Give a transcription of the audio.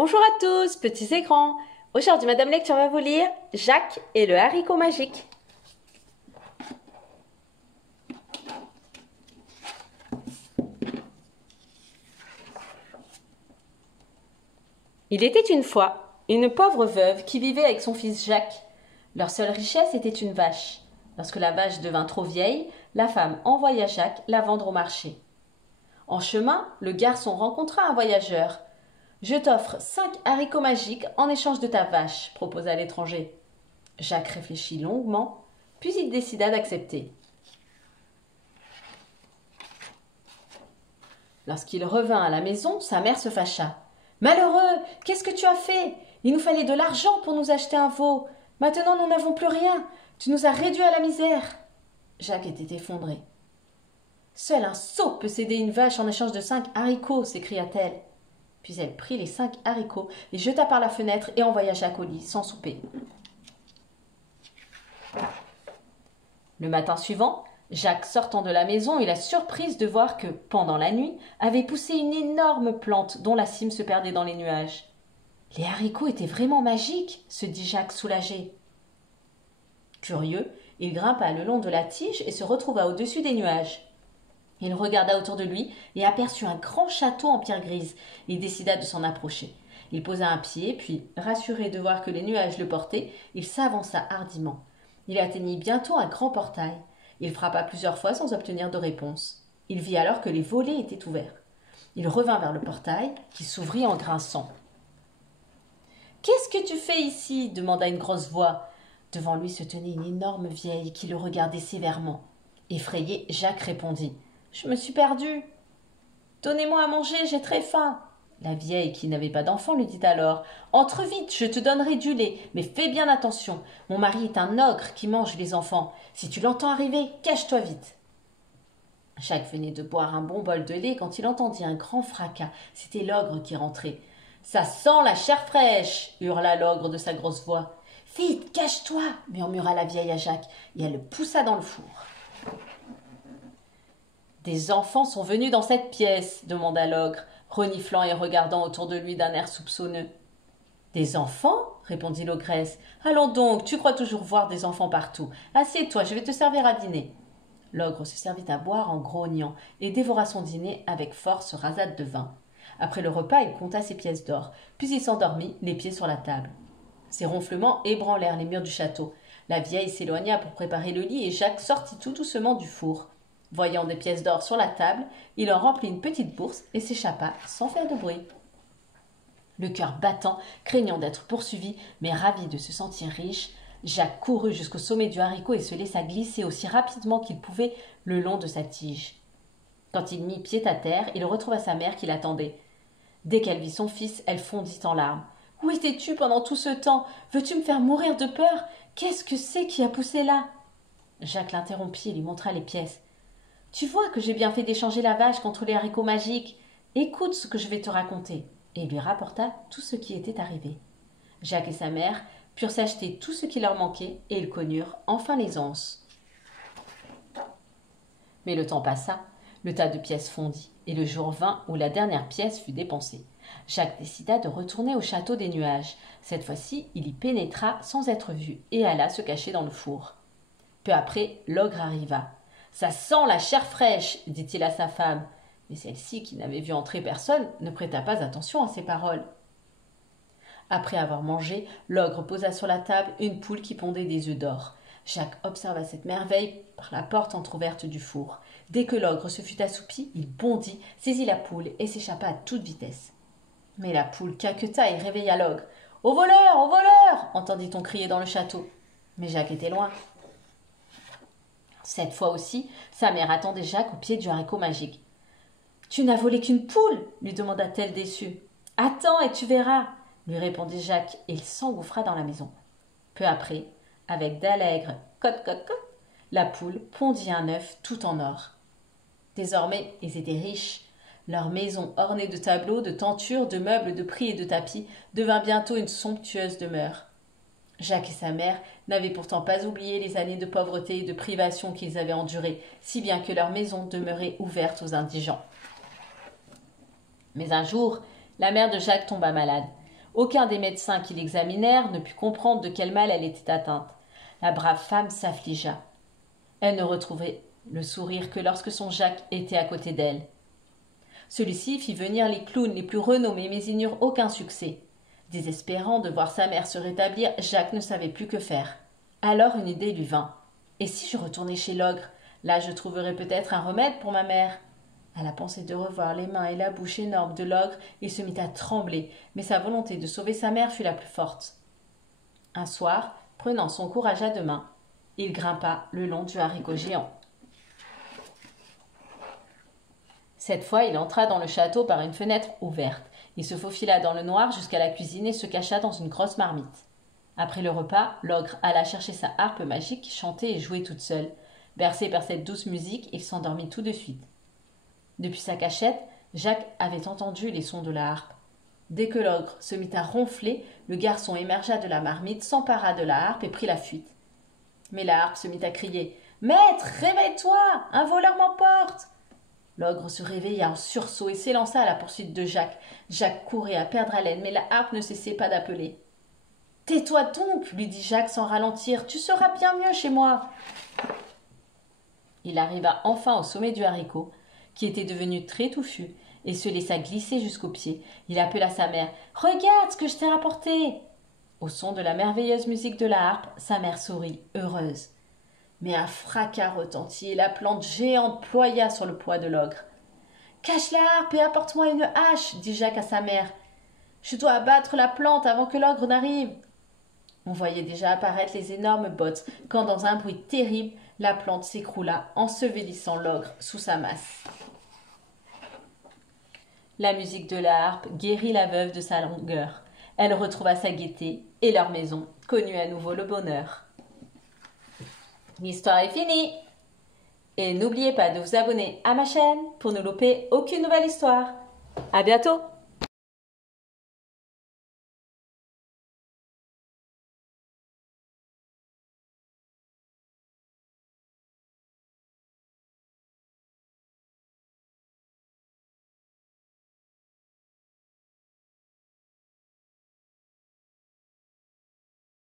Bonjour à tous, petits et grands. Aujourd'hui, Madame Lecture va vous lire Jacques et le haricot magique. Il était une fois une pauvre veuve qui vivait avec son fils Jacques. Leur seule richesse était une vache. Lorsque la vache devint trop vieille, la femme envoya Jacques la vendre au marché. En chemin, le garçon rencontra un voyageur. « Je t'offre 5 haricots magiques en échange de ta vache, » proposa l'étranger. Jacques réfléchit longuement, puis il décida d'accepter. Lorsqu'il revint à la maison, sa mère se fâcha. « Malheureux, qu'est-ce que tu as fait? Il nous fallait de l'argent pour nous acheter un veau. Maintenant nous n'avons plus rien. Tu nous as réduits à la misère. » Jacques était effondré. « Seul un sot peut céder une vache en échange de 5 haricots, s'écria-t-elle. Puis elle prit les 5 haricots, les jeta par la fenêtre et envoya Jacques au lit, sans souper. Le matin suivant, Jacques sortant de la maison eut la surprise de voir que, pendant la nuit, avait poussé une énorme plante dont la cime se perdait dans les nuages. « Les haricots étaient vraiment magiques, » se dit Jacques soulagé. Curieux, il grimpa le long de la tige et se retrouva au-dessus des nuages. Il regarda autour de lui et aperçut un grand château en pierre grise. Il décida de s'en approcher. Il posa un pied, puis, rassuré de voir que les nuages le portaient, il s'avança hardiment. Il atteignit bientôt un grand portail. Il frappa plusieurs fois sans obtenir de réponse. Il vit alors que les volets étaient ouverts. Il revint vers le portail, qui s'ouvrit en grinçant. « Qu'est-ce que tu fais ici » demanda une grosse voix. Devant lui se tenait une énorme vieille qui le regardait sévèrement. Effrayé, Jacques répondit. « Je me suis perdu. Donnez-moi à manger, j'ai très faim. » La vieille, qui n'avait pas d'enfant, lui dit alors. « Entre vite, je te donnerai du lait, mais fais bien attention. Mon mari est un ogre qui mange les enfants. Si tu l'entends arriver, cache-toi vite. » Jacques venait de boire un bon bol de lait quand il entendit un grand fracas. C'était l'ogre qui rentrait. « Ça sent la chair fraîche » hurla l'ogre de sa grosse voix. « Vite, cache-toi » murmura la vieille à Jacques, et elle le poussa dans le four. « Des enfants sont venus dans cette pièce » demanda l'ogre, reniflant et regardant autour de lui d'un air soupçonneux. « Des enfants » répondit l'ogresse. « Allons donc, tu crois toujours voir des enfants partout. Assieds-toi, je vais te servir à dîner. » L'ogre se servit à boire en grognant et dévora son dîner avec force rasade de vin. Après le repas, il compta ses pièces d'or, puis il s'endormit, les pieds sur la table. Ses ronflements ébranlèrent les murs du château. La vieille s'éloigna pour préparer le lit et Jacques sortit tout doucement du four. Voyant des pièces d'or sur la table, il en remplit une petite bourse et s'échappa sans faire de bruit. Le cœur battant, craignant d'être poursuivi, mais ravi de se sentir riche, Jacques courut jusqu'au sommet du haricot et se laissa glisser aussi rapidement qu'il pouvait le long de sa tige. Quand il mit pied à terre, il retrouva sa mère qui l'attendait. Dès qu'elle vit son fils, elle fondit en larmes. « Où étais-tu pendant tout ce temps? Veux-tu me faire mourir de peur? Qu'est-ce que c'est qui a poussé là ?» Jacques l'interrompit et lui montra les pièces. « Tu vois que j'ai bien fait d'échanger la vache contre les haricots magiques. Écoute ce que je vais te raconter. » Et il lui rapporta tout ce qui était arrivé. Jacques et sa mère purent s'acheter tout ce qui leur manquait et ils connurent enfin l'aisance. Mais le temps passa, le tas de pièces fondit et le jour vint où la dernière pièce fut dépensée. Jacques décida de retourner au château des nuages. Cette fois-ci, il y pénétra sans être vu et alla se cacher dans le four. Peu après, l'ogre arriva. « Ça sent la chair fraîche » dit-il à sa femme. Mais celle-ci, qui n'avait vu entrer personne, ne prêta pas attention à ses paroles. Après avoir mangé, l'ogre posa sur la table une poule qui pondait des œufs d'or. Jacques observa cette merveille par la porte entr'ouverte du four. Dès que l'ogre se fut assoupi, il bondit, saisit la poule et s'échappa à toute vitesse. Mais la poule caqueta et réveilla l'ogre. « Au voleur, au voleur !» entendit-on crier dans le château. Mais Jacques était loin. Cette fois aussi, sa mère attendait Jacques au pied du haricot magique. « Tu n'as volé qu'une poule ?» lui demanda-t-elle déçue. « Attends et tu verras !» lui répondit Jacques et il s'engouffra dans la maison. Peu après, avec d'allègres « cote, cote, cote », la poule pondit un œuf tout en or. Désormais, ils étaient riches. Leur maison ornée de tableaux, de tentures, de meubles, de prix et de tapis devint bientôt une somptueuse demeure. Jacques et sa mère n'avaient pourtant pas oublié les années de pauvreté et de privation qu'ils avaient endurées, si bien que leur maison demeurait ouverte aux indigents. Mais un jour, la mère de Jacques tomba malade. Aucun des médecins qui l'examinèrent ne put comprendre de quel mal elle était atteinte. La brave femme s'affligea. Elle ne retrouvait le sourire que lorsque son Jacques était à côté d'elle. Celui-ci fit venir les clowns les plus renommés, mais ils n'eurent aucun succès. Désespérant de voir sa mère se rétablir, Jacques ne savait plus que faire. Alors une idée lui vint. Et si je retournais chez l'ogre? Là je trouverais peut-être un remède pour ma mère. À la pensée de revoir les mains et la bouche énorme de l'ogre, il se mit à trembler, mais sa volonté de sauver sa mère fut la plus forte. Un soir, prenant son courage à deux mains, il grimpa le long du haricot géant. Cette fois, il entra dans le château par une fenêtre ouverte. Il se faufila dans le noir jusqu'à la cuisine et se cacha dans une grosse marmite. Après le repas, l'ogre alla chercher sa harpe magique qui chantait et jouait toute seule. Bercé par cette douce musique, il s'endormit tout de suite. Depuis sa cachette, Jacques avait entendu les sons de la harpe. Dès que l'ogre se mit à ronfler, le garçon émergea de la marmite, s'empara de la harpe et prit la fuite. Mais la harpe se mit à crier « Maître, réveille-toi! Un voleur m'emporte !» L'ogre se réveilla en sursaut et s'élança à la poursuite de Jacques. Jacques courait à perdre haleine, mais la harpe ne cessait pas d'appeler. « Tais-toi donc, lui dit Jacques sans ralentir, tu seras bien mieux chez moi. » Il arriva enfin au sommet du haricot, qui était devenu très touffu, et se laissa glisser jusqu'aux pieds. Il appela sa mère. « Regarde ce que je t'ai rapporté !» Au son de la merveilleuse musique de la harpe, sa mère sourit, heureuse. Mais un fracas retentit et la plante géante ploya sur le poids de l'ogre. « Cache la harpe et apporte-moi une hache, dit Jacques à sa mère. Je dois abattre la plante avant que l'ogre n'arrive. On voyait déjà apparaître les énormes bottes, quand dans un bruit terrible, la plante s'écroula, ensevelissant l'ogre sous sa masse. La musique de la harpe guérit la veuve de sa langueur. Elle retrouva sa gaieté et leur maison connut à nouveau le bonheur. L'histoire est finie. Et n'oubliez pas de vous abonner à ma chaîne pour ne louper aucune nouvelle histoire. À bientôt!